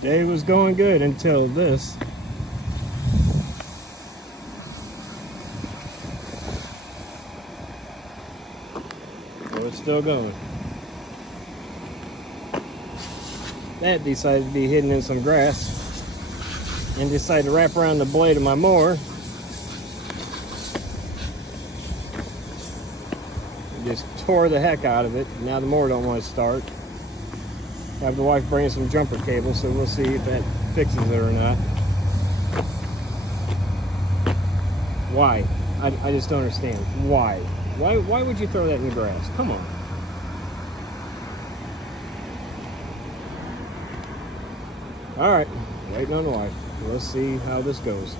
Day was going good until this. Oh, it's still going. That decided to be hidden in some grass and decided to wrap around the blade of my mower. Just tore the heck out of it. Now the mower don't want to start. Have the wife bring some jumper cable, so we'll see if that fixes it or not. Why? I just don't understand. Why? Why would you throw that in the grass? Come on. All right, waiting on the wife. Let's see how this goes.